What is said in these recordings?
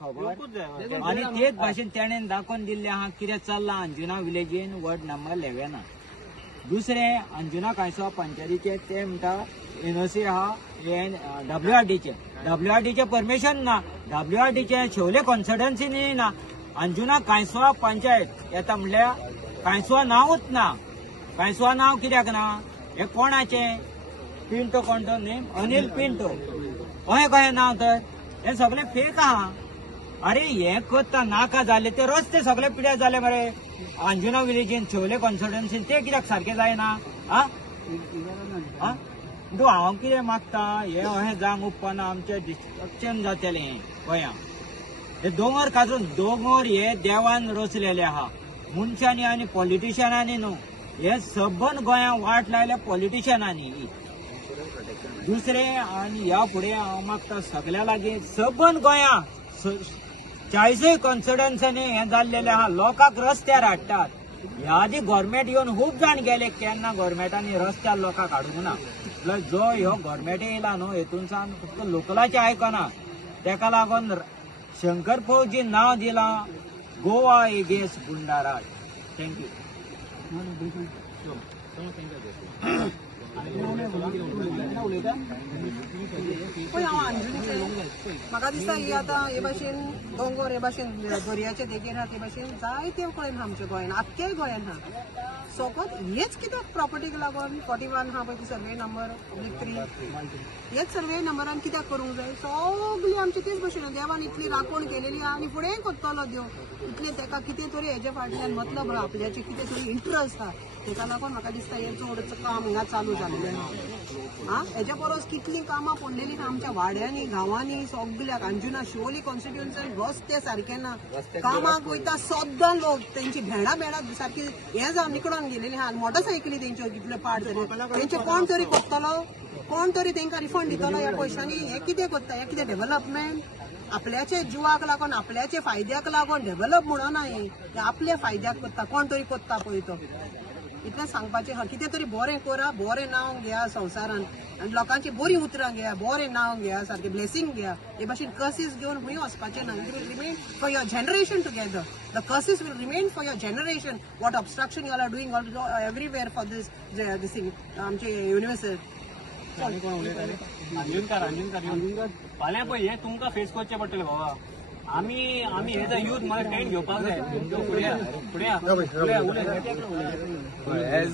खबर आणि तेच भाशेन तेणेन दाखोवन दिल्ले आहा कितें चल्लां अंजुना विलेजीन वर्ड नंबर 11. दुसरे अंजुना कांयसो पंचायतीचे ते म्हणटा एनओसी आहा WRDचे परमिशन ना, WRDचे शेवले कॉन्स्टिट्युएन्सीनी ना. अंजुना कांयसो पंचायत येता म्हणल्यार कांयसो नांवूच ना. कांयसो नांव कित्याक ना, हे कोणाचे पिंटो कोण तो नेम अनिल पिंटो अहें कहें नांव तर हे सगळे फेक आहा. अरे हे करता नाका जाले ते रस्ते सगळे पिड्यार जाले मरे अंजुना विलेजीन शेवले कॉन्स्टिट्युएन्सीन ते कित्याक सारखे जायना. तूं हांव कितें मागता हे अहें जावंक उपना आमचें डिस्ट्रक्शन जातलें गोंयांत. हे दोंगर काजून दोंगर हे देवान रचलेले आहा मनशांनी आनी पॉलिटिशियनांनी न्हू. हे सबन गोंयांत वाट लायल्या पॉलिटिशियनांनी. दुसरे आनी ह्या फुडें हांव मागता सगळ्या लागीं सबन गोंयांत 40 कॉन्स्टिट्युएन्सीनी हे जाल्लेले आहा लोकांक रस्त्यार हाडटात. ह्या आदी गव्हर्मेंट येवन खूब जाण गेले केन्ना गव्हर्मेंटांनी रस्त्यार लोकांक हाडूंक ना. जो ह्यो गव्हर्मेंट येयला न्हू हेतून सावन फक्त लोकलाचे आयकना. तेका लागून शंकर फौजी नांव दिलां गोवा एगेन्स्ट गुंडाराज. थँक्यू. म्हाका दिसता ही आतां हे भाशेन दोंगर हे भाशेन दर्याचे देगेर आहा ते भाशेन जायते कडेन आमच्या गोंयांत आख्ख्याय गोंयांत आहा. सोकोत हेच कित्याक प्रॉपर्टीक लागून 41 आहा पळय ती सर्वे नंबर 3 हेच सर्वे नंबरान कित्याक करूंक जाय. सगळी आमची तेच भाशेन देवान इतली राखण केलेली आहा आनी फुडें करतलो देव. इतले तेका कितें तरी हेजे फाटल्यान मतलब आपल्याचे कितें तरी इंट्रस्ट आहा. तेका लागून म्हाका दिसता हे चडच काम हिंगा चालू जाल्लें आहा. हेच्या परस कितलीं कामां पडलेलीं आमच्या वाड्यांनी गांवांनी सगळ्याक. अंजुना शिवोली कॉन्स्टिट्युएन्सीन रस्ते सारके ना. कामाक वयता सद्दां लोक तेंची भेणां सारकी हे जावन निकळून गेलेली आहा. मोटरसायकली तेंच्यो कितले पाड जाले तेंचे कोण तरी करतलो, कोण तरी तेंकां रिफंड दितलो ह्या पयशांनी. हे कितें करता, हे कितें डेव्हलपमेंट. आपल्याचे जिवाक लागून आपल्याचे फायद्याक लागून डेव्हलप म्हणना हे आपल्या फायद्याक करता कोण तरी करता पळय तो. इतलें सांगपाचें हा कितें तरी बरें करा, बरें नांव घेया संवसारान आनी लोकांची बरी उतरां घेया, बरें नांव घेया, सारकें ब्लेसिंग घेया. हे भाशेन कर्सीस घेवन खंय वचपाचें ना. It will remain for your generation together. The curses will remain for your generation. What obstruction you are doing everywhere for this thing आमचे युनिवर्सिटी. अंजुनकार फाल्यां पळय हे तुमकां फेस करचें पडटलें बाबा. आमी हे जर यूथ मला टेंट घेवपाक जाय. एज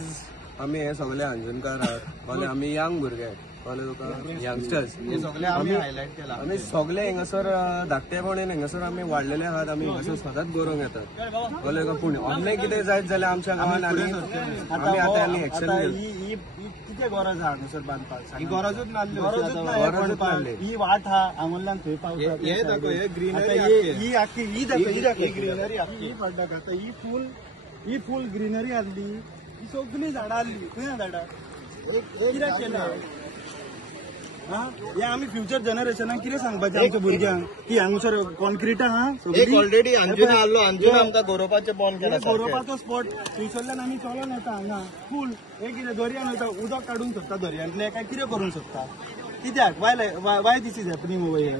आमी हे सगळे अंजुनकार आहात आमी यंग भुरगे तुका यंगस्टर्स आमी सगळे हिंगासर धाकटेपणीन हिंगासर आमी वाडलेले आहात. आमी हिंगासर सदांच बरोवंक येतात कळ्ळें का. पूण असलें कितें जायत जाल्यार आमच्या गांवांत आमी आतां एक्शन कितें गरज आहा हांगासर बांदपाक. गरजूच नासली. ही वाट आहा हांगल्यान थंय पावता. हे दाखय हे ग्रीनरी ही आख्खी ही ग्रीनरी ही पडटा आतां ही फूल ग्रीनरी आसली. ही सगळी झाडां आसली. खंय झाडां कित्याक केलें हे आमी फ्युचर जनरेशनाक कितें सांगपाचें आमच्या भुरग्यांक की हांगसर कॉन्क्रीट आहा. ऑलरेडी अंजुना आसलो. अंजुना आमकां गरोवपाचें बॉन्ड केला. गरोवपाचो स्पॉट थंयसरल्यान आमी चलोन येता हांगा फूल. हे कितें दर्यान वयता उदक काडूंक सोदता दर्यांतले काय कितें करूंक सोदता. कित्याक why this is happening over here.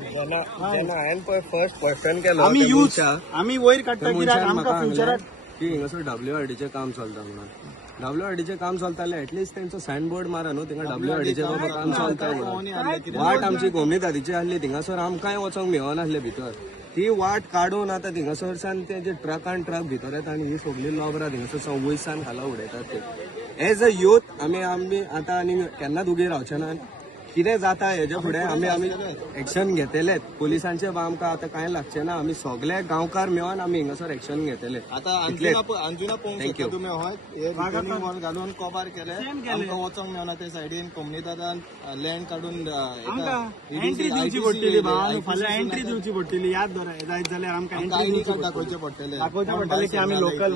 हांवें पळय फर्स्ट क्वेश्चन केलो आमी यूथ आमी वयर काडटा कित्याक आमकां फ्युचराक की हिंगासर WRDचें काम चलता म्हणून. WRDचें काम चलतालें एटलीस्ट तेंचो सायन बोर्ड मारा न्हू थिंगा WRDचें बाबा काम चलता म्हणून. वाट आमची कोमनीदारीची आसली थिंगासर आमकांय वचोंक मेळनासलें भितर. ती वाट काडून आतां थिंगासरसान ते जे ट्रक भितर येता आनी ही सगळी लोबरां थिंगासर वयसान खाला उडयतात ते. एज अ यूथ आमी आतां आनी केन्नाच उगी रावचे ना. कितें जाता हेजे फुडें आमी एक्शन घेतलेत. पुलिसांचे आमकां आतां कांय लागचें ना. आमी सगळे गांवकार मेळोन आमी हिंगासर एक्शन घेतले. आतां अंजुना पळोवंक शकता तुमी हय वॉल घालून कबार केले. आमकां वचोंक मेळना ते सायडीन कोमनीदारान लँड काडून एंट्री दिवची पडटली. फाल्यां एंट्री दिवची पडटली. याद जायत जाल्यार आमकां एंट्री दाखोवचें पडटलें की आमी लोकल.